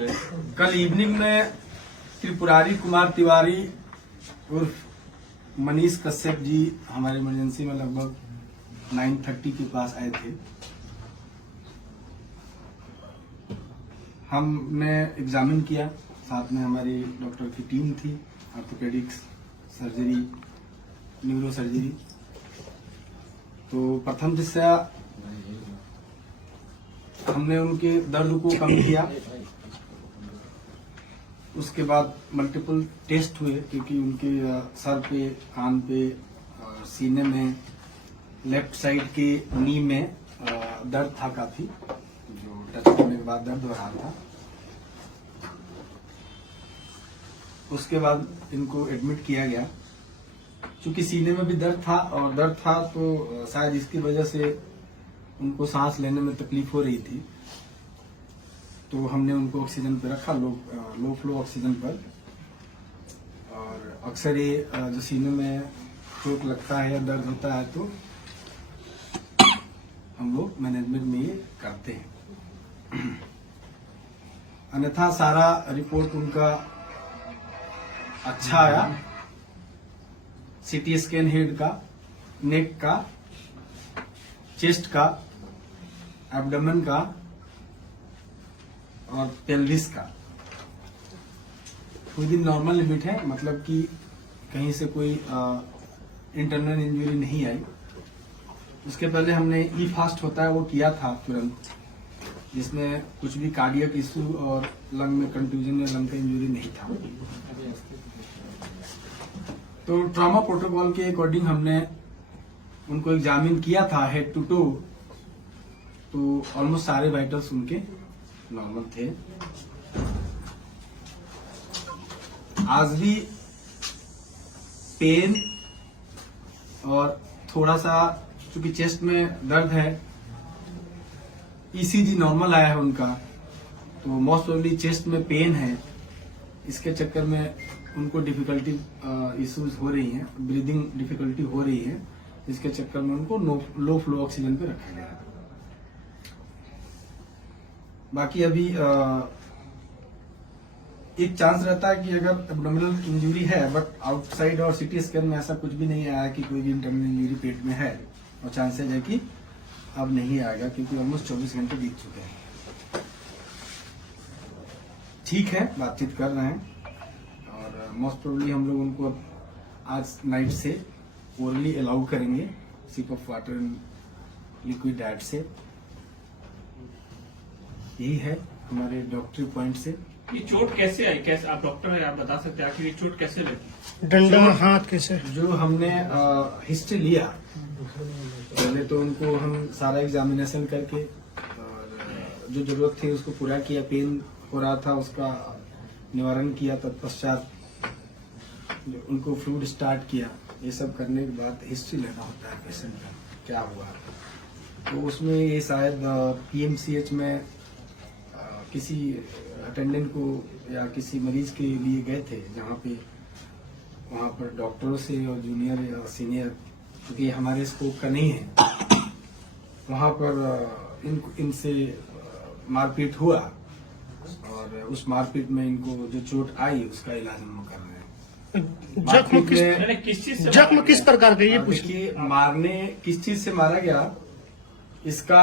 कल इवनिंग में त्रिपुरारी कुमार तिवारी उर्फ मनीष कश्यप जी हमारे इमरजेंसी में लगभग 9:30 के पास आए थे। हमने एग्जामिन किया, साथ में हमारी डॉक्टर की टीम थी, ऑर्थोपेडिक्स, सर्जरी, न्यूरो सर्जरी। तो प्रथम दृष्टया हमने उनके दर्द को कम किया। उसके बाद मल्टीपल टेस्ट हुए, क्योंकि उनके सर पे, कान पे, सीने में, लेफ्ट साइड के नी में दर्द था काफी, जो टच करने के बाद दर्द हो रहा था। उसके बाद इनको एडमिट किया गया। चूंकि सीने में भी दर्द था और दर्द था तो शायद इसकी वजह से उनको सांस लेने में तकलीफ हो रही थी, तो हमने उनको ऑक्सीजन पे रखा, लो फ्लो ऑक्सीजन पर। और अक्सर ये जो सीने में चोट लगता है या दर्द होता है तो हम लोग मैनेजमेंट में ये करते हैं। अन्यथा सारा रिपोर्ट उनका अच्छा आया। सीटी स्कैन हेड का, नेक का, चेस्ट का, एब्डोमेन का और पेल्विस का विद इन नॉर्मल लिमिट है, मतलब कि कहीं से कोई इंटरनल इंजरी नहीं आई। उसके पहले हमने ई फास्ट होता है वो किया था तुरंत, जिसमें कुछ भी कार्डियक इशू और लंग में कंट्यूजन या लंग का इंजरी नहीं था। तो ट्रॉमा प्रोटोकॉल के अकॉर्डिंग हमने उनको एग्जामिन किया था हेड टू टो, तो ऑलमोस्ट सारे वाइटल्स उनके नॉर्मल थे। आज भी पेन और थोड़ा सा, चूंकि चेस्ट में दर्द है, ईसीजी नॉर्मल आया है उनका, तो मोस्ट प्रोबेबली चेस्ट में पेन है। इसके चक्कर में उनको डिफिकल्टी इश्यूज हो रही हैं, ब्रीदिंग डिफिकल्टी हो रही है। इसके चक्कर में उनको लो फ्लो ऑक्सीजन पे रखा गया है। बाकी अभी एक चांस रहता है कि अगर एब्डोमिनल इंजरी है, बट आउटसाइड और सीटी स्कैन में ऐसा कुछ भी नहीं आया कि कोई भी इंटरनल इंजरी पेट में है, और चांसेज है कि अब नहीं आएगा, क्योंकि ऑलमोस्ट 24 घंटे बीत चुके हैं। ठीक है, बातचीत कर रहे हैं और मोस्ट प्रोबेबली हम लोग उनको आज नाइट से ओरली अलाउ करेंगे, sip of water and liquid diet से। यही है हमारे डॉक्टरी पॉइंट से। ये चोट कैसे आई? कैसे, आप डॉक्टर हैं, आप बता सकते हैं आखिर ये चोट कैसे लगी? डंडा हाथ कैसे? जो हमने हिस्ट्री लिया, पहले तो उनको हम सारा एग्जामिनेशन करके और जो जरूरत थी उसको पूरा किया। पेन हो रहा था उसका निवारण किया, तत्पश्चात उनको फ्लूइड स्टार्ट किया। ये सब करने के बाद हिस्ट्री लेना होता है पेशेंट का, क्या हुआ। तो उसमें ये शायद पीएमसीएच में किसी अटेंडेंट को या किसी मरीज के लिए गए थे, जहाँ पे वहाँ पर डॉक्टरों से और जूनियर या सीनियर, क्योंकि हमारे स्कोप का नहीं है, वहाँ पर इनसे मारपीट हुआ और उस मारपीट में इनको जो चोट आई उसका इलाज हम कर रहे हैं। जख्म किस प्रकार का, ये पूछिए। मारने किस चीज से मारा गया, इसका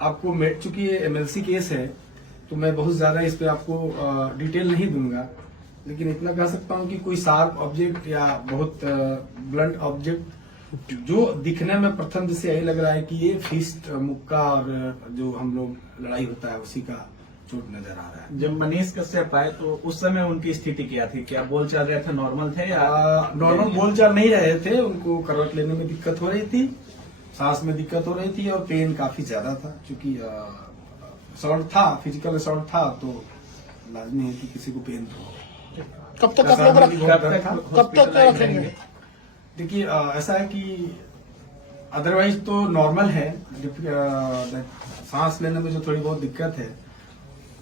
आपको चूंकि ये एमएलसी केस है तो मैं बहुत ज्यादा इस पे आपको डिटेल नहीं दूंगा, लेकिन इतना कह सकता हूँ कि कोई शार्प ऑब्जेक्ट या बहुत ब्लंट ऑब्जेक्ट जो दिखने में प्रथम से यही लग रहा है कि ये फिस्ट, मुक्का और जो हम लोग लड़ाई होता है उसी का चोट नजर आ रहा है। जब मनीष कश्यप आए तो उस समय उनकी स्थिति क्या थी? क्या बोल चाल रहे थे, नॉर्मल थे या? नॉर्मल बोल चाल नहीं रहे थे, उनको करवट लेने में दिक्कत हो रही थी, सांस में दिक्कत हो रही थी और पेन काफी ज्यादा था। चूंकि असॉल्ट था, फिजिकल असॉल्ट था, तो लाजमी है कि किसी को पेन तो। कब तक आप लोग रखेंगे? देखिए ऐसा है कि अदरवाइज तो नॉर्मल है, सांस लेने में जो थोड़ी बहुत दिक्कत है,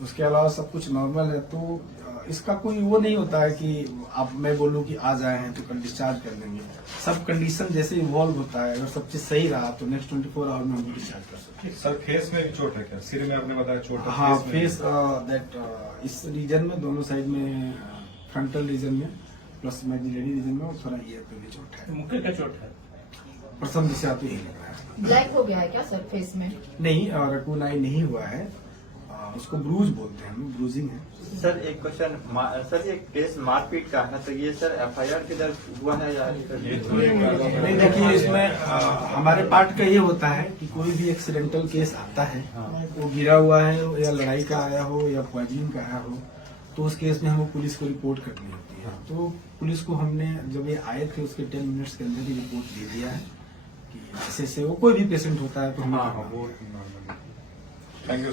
उसके अलावा सब कुछ नॉर्मल है। तो इसका कोई वो नहीं होता है कि अब मैं बोलूँ कि आज आए हैं तो कल डिस्चार्ज कर देंगे। सब कंडीशन जैसे इवॉल्व होता है, अगर सब चीज सही रहा तो नेक्स्ट 24 आवर में हम डिस्चार्ज कर सकते हैं। सर फेस में भी चोट है क्या? सिर में आपने बताया चोट है, हाँ, में फेस दैट इस रीजन में, दोनों साइड में, फ्रंटल रीजन में प्लस मैग्जिलरी रीजन में, और थोड़ा ईयर पे भी चोट है। मुक्के का चोट है। प्रथम दिशा तो यही लग रहा है। ब्लैक हो गया है क्या सर फेस में? नहीं, रकून आई नहीं हुआ है, उसको ब्रूज बोलते हैं, हम ब्रूजिंग है। सर एक क्वेश्चन, सर ये केस मारपीट का है तो ये सर एफआईआर के दर्ज हुआ है या नहीं, देखिए इसमें हमारे पार्ट का ये होता है कि कोई भी एक्सीडेंटल केस आता है, वो गिरा हुआ है या लड़ाई का आया हो या पॉइजनिंग का आया हो, तो उस केस में हमको पुलिस को रिपोर्ट करनी होती है। तो पुलिस को हमने जब ये आए थे उसके 10 मिनट्स के अंदर ही रिपोर्ट दे दिया है कि ऐसे वो कोई भी पेशेंट होता है तो हम थैंक यू।